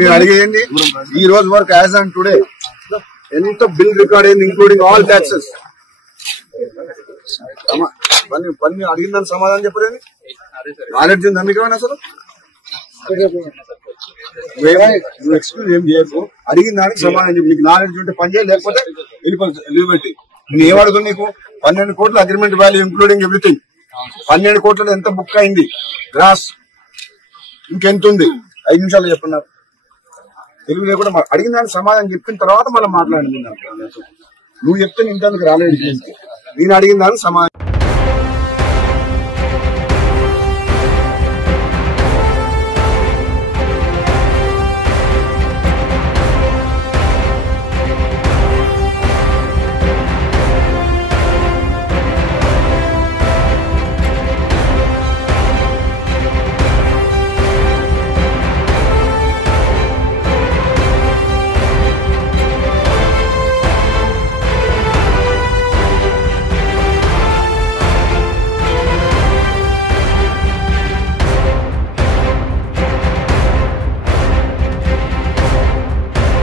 మీరు అడిగేయండి ఈ రోజు వరకు యాజ్ ఆన్ టుడే ఎంత బిల్ రికార్డ్ అయింది ఇంక్లూడింగ్ ఆల్ ట్యాక్సెస్. పని అడిగిన దానికి సమాధానం చెప్పలేని నాలెడ్జ్ ఉందా మీకు ఏమైనా అసలు? నువ్వు ఎక్స్క్యూజ్ ఏం చేయకు, అడిగిన దానికి సమాధానం చెప్పి నీకు నాలెడ్జ్ ఉంటే పని చేయాలి, లేకపోతే లీవ్ పెట్టి. నేను ఏమడుగుతుంది నీకు 12 కోట్ల అగ్రిమెంట్ వాల్యూ ఇంక్లూడింగ్ ఎవ్రీథింగ్. 12 కోట్లలో ఎంత బుక్ అయింది గ్రాస్, ఇంకెంత ఉంది? 5 నిమిషాలు చెప్పున్నారు. తెలుగు లేకుండా అడిగిన దానికి సమాధానం చెప్పిన తర్వాత మళ్ళీ మాట్లాడింది. నువ్వు చెప్తే నేను దానికి రాలేదు, నేను అడిగిన దానికి సమాధానం